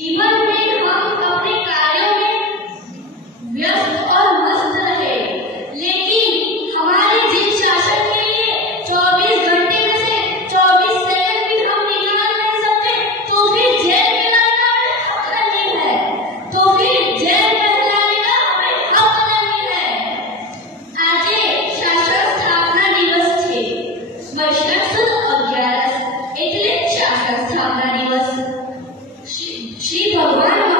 जीवन में हम अपने कार्यों में व्यस्त और मस्त रहे, लेकिन हमारे जिन शासन के लिए 24 घंटे में से 24 सेकंड भी हम निकाल नहीं सकते, तो फिर जेल में लाना हमें हक नहीं है, तो फिर जेल में लाने का हमें हक नहीं है। આજે શાસન સ્થાપના દિવસ છે। વૈશાખ સુદ 11 એટલે શાસન સ્થાપના દિવસ। श्री भगवान